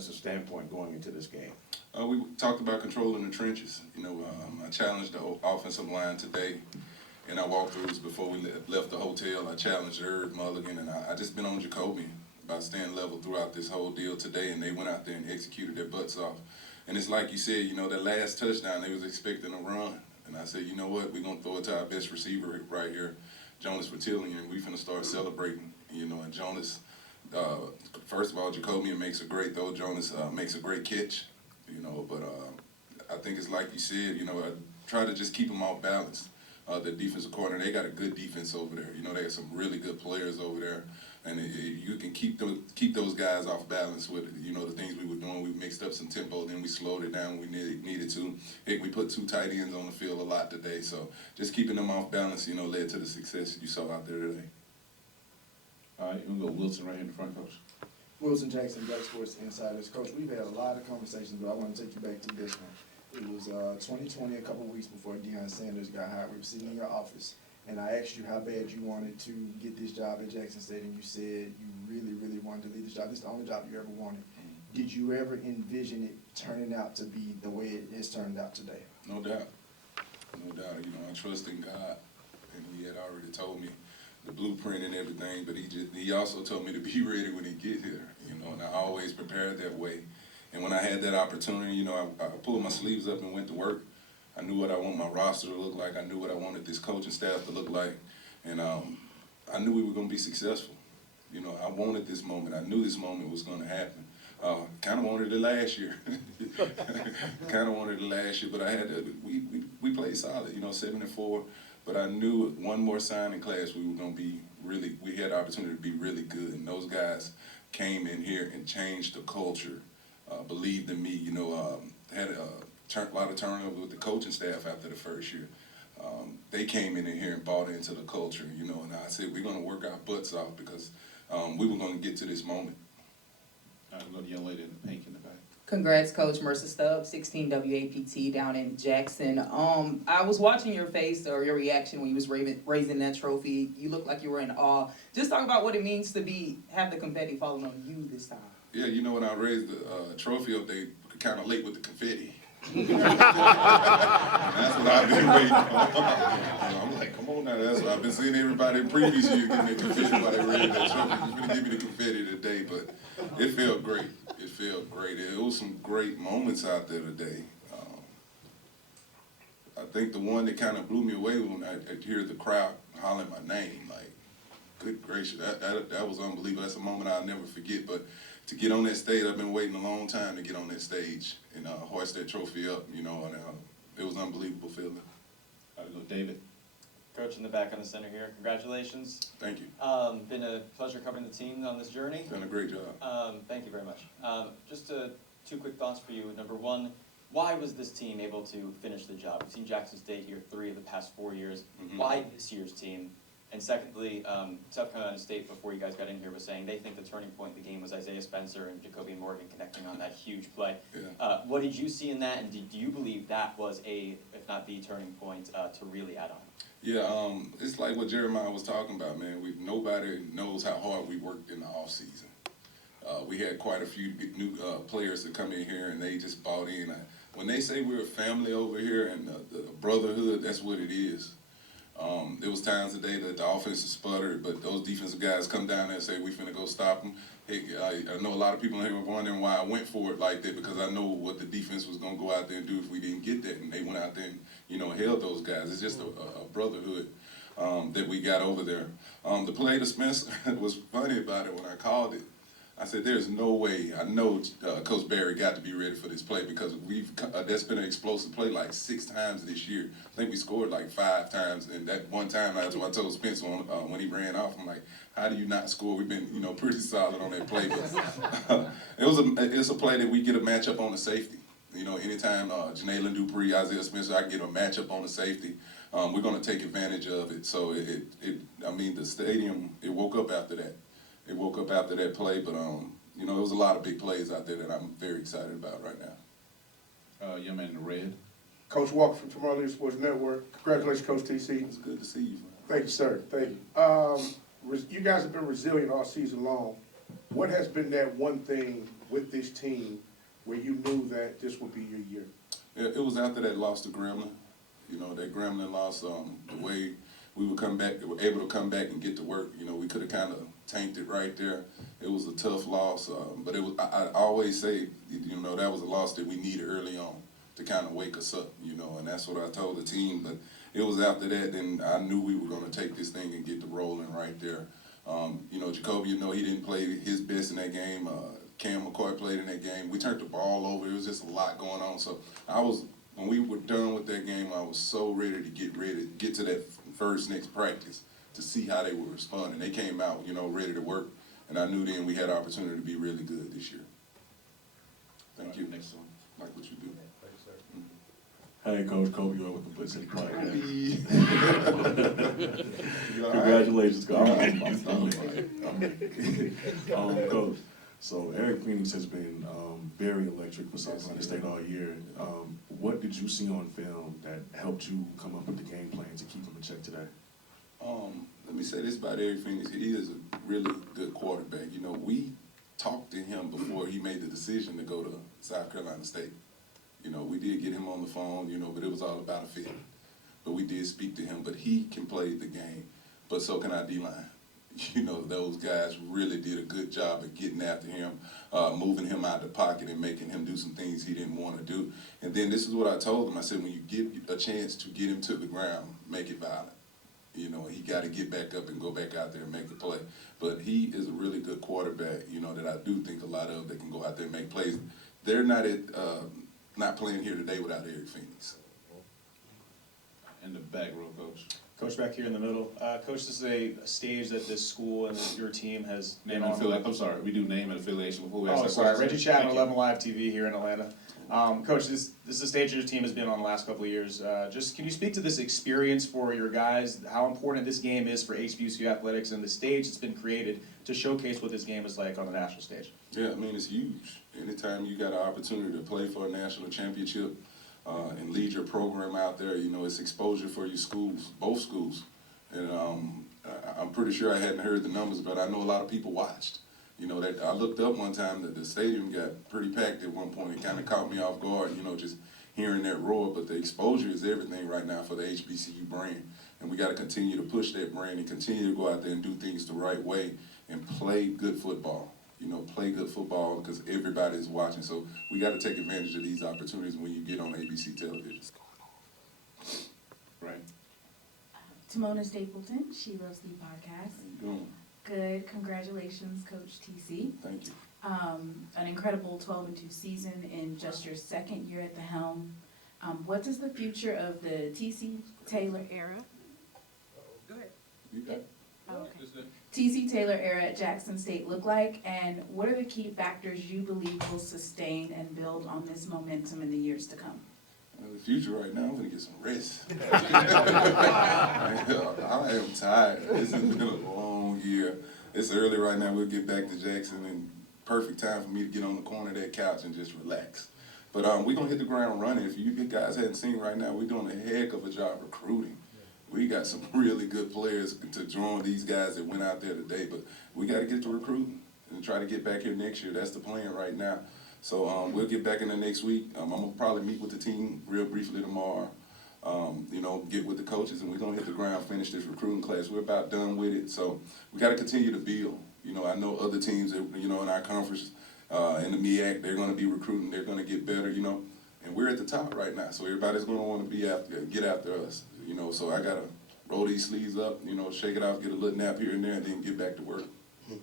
defensive standpoint going into this game? We talked about controlling the trenches. You know, I challenged the offensive line today in our walkthroughs before we left the hotel. I challenged Eric Mulligan, and I just been on Jacoby by staying level throughout this whole deal today, and they went out there and executed their butts off. And it's like you said, you know, that last touchdown, they was expecting a run. And I said, you know what, we're going to throw it to our best receiver right here, Jonas Vertillion, and we're going to start celebrating. You know, and Jonas, first of all, Jacoby makes a great throw. Jonas makes a great catch, you know, but I think it's like you said, you know, I try to just keep them off balance. The defensive coordinator, they got a good defense over there. You know, they have some really good players over there. And you can keep those guys off balance with, you know, the things we were doing. We mixed up some tempo, then we slowed it down when we needed to. Heck, we put 2 tight ends on the field a lot today. So just keeping them off balance, you know, led to the success you saw out there today. All right, we'll go Wilson right here in the front, Coach. Wilson Jackson, Black Sports Insiders. Coach, we've had a lot of conversations, but I want to take you back to this one. It was 2020, a couple of weeks before Deion Sanders got hired. We were sitting in your office, and I asked you how bad you wanted to get this job at Jackson State, and you said you really, really wanted to lead this job. This is the only job you ever wanted. Did you ever envision it turning out to be the way it has turned out today? No doubt. No doubt. You know, I trust in God, and he had already told me the blueprint and everything, but he also told me to be ready when he get here, you know, and I always prepared that way. And when I had that opportunity, you know, I pulled my sleeves up and went to work. I knew what I want my roster to look like. I knew what I wanted this coaching staff to look like. And I knew we were going to be successful. You know, I wanted this moment. I knew this moment was going to happen. Kind of wanted it last year. Kind of wanted it last year, but I had to, we played solid, you know, 7-4. But I knew one more signing class we were going to be really, we had the opportunity to be really good. And those guys came in here and changed the culture. Believed in me, you know, had a lot of turnover with the coaching staff after the first year. They came in here and bought into the culture, you know, and I said, we're going to work our butts off because we were going to get to this moment. I'll go to the young lady in the pink in the back. Congrats, Coach Mercer Stubbs, 16 WAPT down in Jackson. I was watching your face or your reaction when you was raising that trophy. You looked like you were in awe. Just talk about what it means to have the confetti falling on you this time. Yeah, you know, when I raised the trophy up, they kind of late with the confetti. And that's what I've been waiting on. I'm like, come on now, that's what I've been seeing everybody in previous years getting their confetti while they raised that trophy. You're going to give me the confetti today, but it felt great. It felt great. It was some great moments out there today. I think the one that kind of blew me away when I hear the crowd hollering my name, like, good gracious, that was unbelievable. That's a moment I'll never forget. But to get on that stage, I've been waiting a long time to get on that stage and hoist that trophy up, you know, and it was an unbelievable feeling. All right, go David. Coach in the back on the center here, congratulations. Thank you. Been a pleasure covering the team on this journey. Done a great job. Thank you very much. Just 2 quick thoughts for you. Number one, why was this team able to finish the job? We've seen Jackson State here 3 of the past 4 years. Mm-hmm. Why this year's team? And secondly, South Carolina State, before you guys got in here, was saying they think the turning point in the game was Isaiah Spencer and Jacoby Morgan connecting on that huge play. Yeah. What did you see in that, and do you believe that was if not the turning point, to really add on? Yeah, it's like what Jeremiah was talking about, man. Nobody knows how hard we worked in the off season. We had quite a few new players that come in here, and they just bought in. When they say we're a family over here and the brotherhood, that's what it is. There was times today that the offense sputtered, but those defensive guys come down there and say, we finna go stop them. Hey, I know a lot of people in here were wondering why I went for it like that, because I know what the defense was gonna go out there and do if we didn't get that, and they went out there and, you know, held those guys. It's just a brotherhood that we got over there. The play to Spencer was funny about it when I called it. I said, there's no way. I know Coach Barry got to be ready for this play because that's been an explosive play like 6 times this year. I think we scored like 5 times, and that one time that's what I told Spencer when he ran off. I'm like, how do you not score? We've been, you know, pretty solid on that play. But it's a play that we get a matchup on the safety. You know, anytime Janaelin Dupree, Isaiah Spencer, I get a matchup on the safety. We're going to take advantage of it. So I mean, the stadium, it woke up after that. It woke up after that play, but you know, there was a lot of big plays out there that I'm very excited about right now. Young man in the red. Coach Walker from Tomorrow Leader Sports Network. Congratulations, Coach TC. It's good to see you. Thank you, sir. Thank you. You guys have been resilient all season long. What has been that one thing with this team where you knew that this would be your year? It was after that loss to Gremlin. You know, that Gremlin loss, the way we would come back, were able to come back and get to work. You know, we could have kind of tanked it right there. It was a tough loss, but it was. I always say, you know, that was a loss that we needed early on to kind of wake us up. You know, and that's what I told the team. But it was after that, then I knew we were going to take this thing and get the rolling right there. You know, Jacoby, you know, he didn't play his best in that game. Cam McCoy played in that game. We turned the ball over. It was just a lot going on. So when we were done with that game, I was so ready to get to that next practice to see how they were responding. They came out, you know, ready to work, and I knew then we had an opportunity to be really good this year. Thank you. Next one. Like what you do. Hey, Coach Kobe, you're with the Blitz City Podcast. You all right? Congratulations, Coach. I'm Coach, so Eric Phoenix has been very electric for South Carolina State all year. What did you see on film that helped you come up with the game plan to keep him in check today? Let me say this about Eric Phoenix. He is a really good quarterback. You know, we talked to him before he made the decision to go to South Carolina State. You know, we did get him on the phone, you know, but it was all about a fit. But we did speak to him, but he can play the game. But so can our D-line. You know, those guys really did a good job of getting after him, moving him out of the pocket and making him do some things he didn't want to do. And then this is what I told him. I said, when you get a chance to get him to the ground, make it violent. You know, he got to get back up and go back out there and make a play. But he is a really good quarterback, you know, that I do think a lot of that can go out there and make plays. They're not playing here today without Eric Phoenix. in the back row, Coach. Coach, back here in the middle. Coach, this is a stage that this school and your team has been Name on. and affiliation, I'm sorry, we do name and affiliation before we ask Oh, that sorry, question. Reggie Chapman, Thank you. 11 Live TV here in Atlanta. Coach, this is a stage your team has been on the last couple of years. Just can you speak to this experience for your guys, how important this game is for HBCU athletics and the stage that's been created to showcase what this game is like on the national stage? Yeah, I mean, it's huge. Anytime you got an opportunity to play for a national championship and lead your program out there, you know, it's exposure for your schools, both schools. And I'm pretty sure I hadn't heard the numbers, but I know a lot of people watched. You know, that I looked up one time that the stadium got pretty packed at one point. It kind of caught me off guard, you know, just hearing that roar. But the exposure is everything right now for the HBCU brand. And we got to continue to push that brand and continue to go out there and do things the right way and play good football. You know, play good football because everybody is watching. So we got to take advantage of these opportunities when you get on ABC television. Right. Timona Stapleton, She Loves the Podcast. How you doing? Good, congratulations, Coach TC. Thank you. An incredible 12-2 season in just your second year at the helm. What does the future of the TC Taylor era? Go ahead. You got it. Okay. TC Taylor era at Jackson State look like, and what are the key factors you believe will sustain and build on this momentum in the years to come? The future right now, I'm gonna get some rest. I am tired. This has been a long year. It's early right now. We'll get back to Jackson, and perfect time for me to get on the corner of that couch and just relax. But we're gonna hit the ground running. If you guys hadn't seen right now, we're doing a heck of a job recruiting. We got some really good players to join these guys that went out there today, but we got to get to recruiting and try to get back here next year. That's the plan right now. So we'll get back in the next week. I'm gonna probably meet with the team real briefly tomorrow. You know, get with the coaches, and we're gonna hit the ground, finish this recruiting class. We're about done with it, so we got to continue to build. You know, I know other teams that, you know, in our conference, in the MEAC, they're gonna be recruiting. They're gonna get better. You know, and we're at the top right now, so everybody's gonna want to be get after us. You know, so I gotta roll these sleeves up. You know, shake it off, get a little nap here and there, and then get back to work. All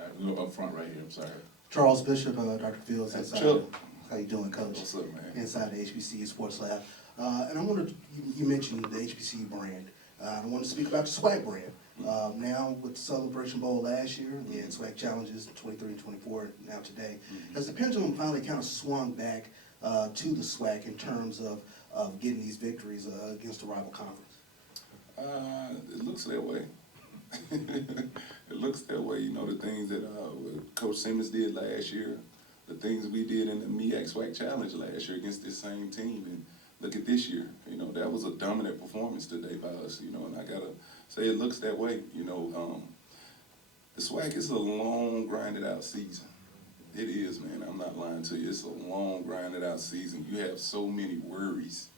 right, we'll go up front right here, I'm sorry. Charles Bishop, Dr. Fields, That's inside. Chuck. How you doing, Coach? What's up, man? Inside the HBCU Sports Lab. And I wanted, you mentioned the HBCU brand. I want to speak about the SWAC brand. Now with the Celebration Bowl last year, we had SWAC challenges, 23 and 24 now today. Has the pendulum finally kind of swung back to the SWAC in terms of getting these victories against a rival conference? It looks that way. It looks that way. You know, the things that Coach Simmons did last year, the things we did in the MEAC SWAC Challenge last year against this same team, and look at this year. You know, that was a dominant performance today by us. You know, and I gotta say it looks that way. You know, the SWAC is a long, grinded out season. It is, man. I'm not lying to you. It's a long, grinded out season. You have so many worries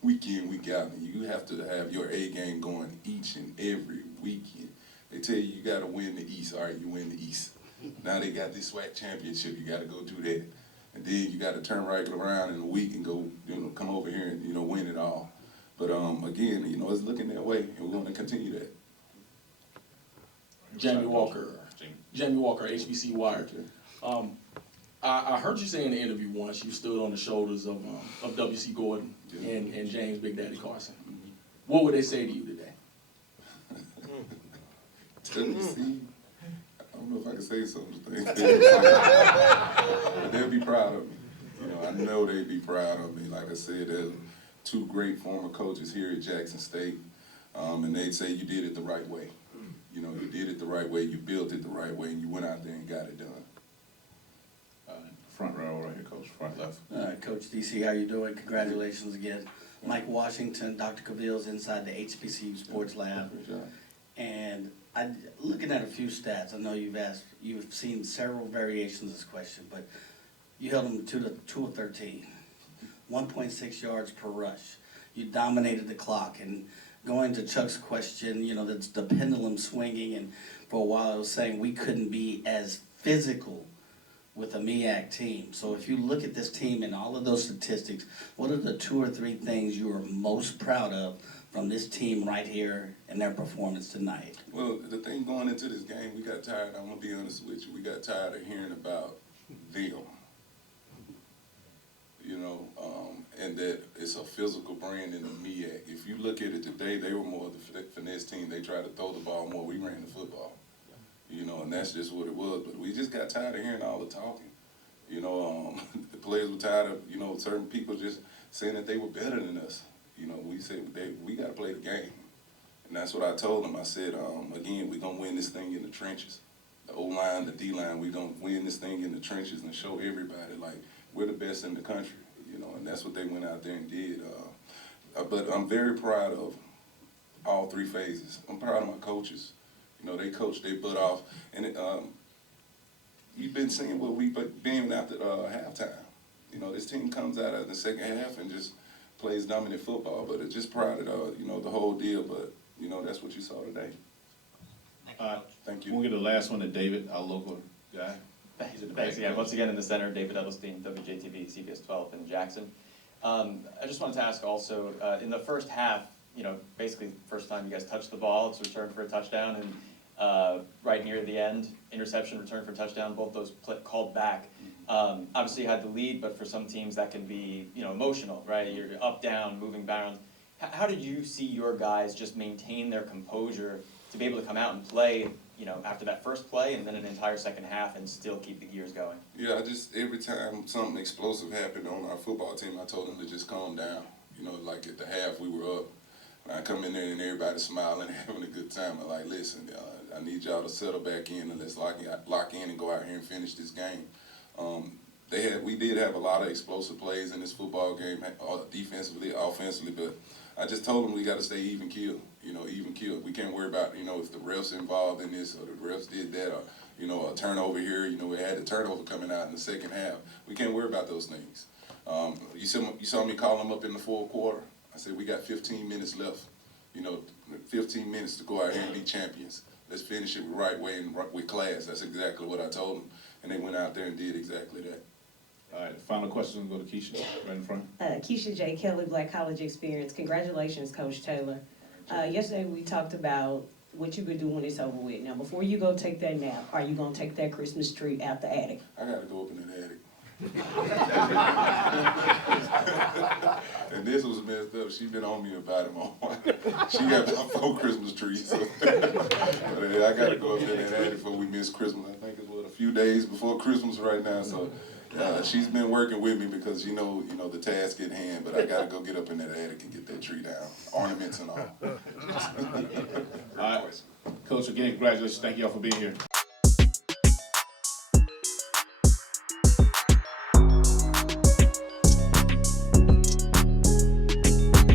week in, week out, and you have to have your A game going each and every weekend. They tell you got to win the East. All right, you win the East. Now they got this SWAC championship. You got to go do that. And then you got to turn right around in a week and go, come over here and, win it all. But again, it's looking that way, and we're going to continue that. Jamie Walker, HBC Wire. I heard you say in the interview once you stood on the shoulders of W.C. Gordon and James Big Daddy Carson. What would they say to you today? W.C. I don't know if I can say something. But they'll be proud of me. I know they'd be proud of me. Like I said, there's two great former coaches here at Jackson State, and they'd say you did it the right way. You did it the right way, you built it the right way, and you went out there and got it done. Front row right here, coach, front left. Coach DC, how you doing? Congratulations again. Mike Washington, Dr. Cavill's inside the HBCU Sports Lab. Great job. And looking at a few stats, I know you've seen several variations of this question, but you held them to 2 of 13, 1.6 yards per rush. You dominated the clock, and going to Chuck's question, that's the pendulum swinging, and for a while I was saying we couldn't be as physical with a MEAC team. So if you look at this team and all of those statistics, what are the 2 or 3 things you are most proud of from this team right here and their performance tonight? Well, the thing going into this game, we got tired, I'm going to be honest with you, we got tired of hearing about them. And that it's a physical brand in the MEAC. If you look at it today, they were more the finesse team. They tried to throw the ball more. We ran the football. And that's just what it was. But we just got tired of hearing all the talking. The players were tired of, certain people just saying that they were better than us. We said we got to play the game. And that's what I told them. I said, again, we're going to win this thing in the trenches. The O-line, the D-line, we're going to win this thing in the trenches and show everybody, like, we're the best in the country. And that's what they went out there and did. But I'm very proud of all 3 phases. I'm proud of my coaches. They coached their butt off. And you've been seeing what we've been after halftime. This team comes out of the second half and just plays dominant football. But it's just proud of, the whole deal. But, that's what you saw today. Thank you. We'll get the last one to David, our local guy. Thanks again. Once again in the center, David Edelstein, WJTV, CBS 12 in Jackson. I just wanted to ask also, in the first half, basically the first time you guys touched the ball, it's returned for a touchdown, and right near the end, interception, return for a touchdown, both those called back. Obviously you had the lead, but for some teams that can be, emotional, right? You're up, down, moving bounds. How did you see your guys just maintain their composure to be able to come out and play, after that first play and then an entire second half and still keep the gears going? Yeah, every time something explosive happened on our football team, I told them to just calm down. Like at the half we were up, and I come in there and everybody's smiling and having a good time. I'm like, listen, I need y'all to settle back in and let's lock in and go out here and finish this game. We did have a lot of explosive plays in this football game, defensively, offensively, but I just told them we got to stay even keel. Even keel. We can't worry about, if the refs involved in this or the refs did that or, a turnover here. We had a turnover coming out in the second half. We can't worry about those things. You saw me call them up in the 4th quarter. I said, we got 15 minutes left. 15 minutes to go out here and be champions. Let's finish it the right way and with class. That's exactly what I told them. And they went out there and did exactly that. All right, final question, we'll go to Keisha, right in front. Keisha J. Kelly, Black College Experience. Congratulations, Coach Taylor. Yesterday we talked about what you could do when it's over with. Now, before you go take that nap, are you going to take that Christmas tree out the attic? I got to go up in that attic. And this was messed up. She been on me about it more. She got about 4 Christmas trees. So. But I got to go up in that attic before we miss Christmas. I think it's a few days before Christmas right now. So she's been working with me because the task at hand. But I got to go get up in that attic and get that tree down, ornaments and all. All right, Coach, again, congratulations. Thank y'all for being here.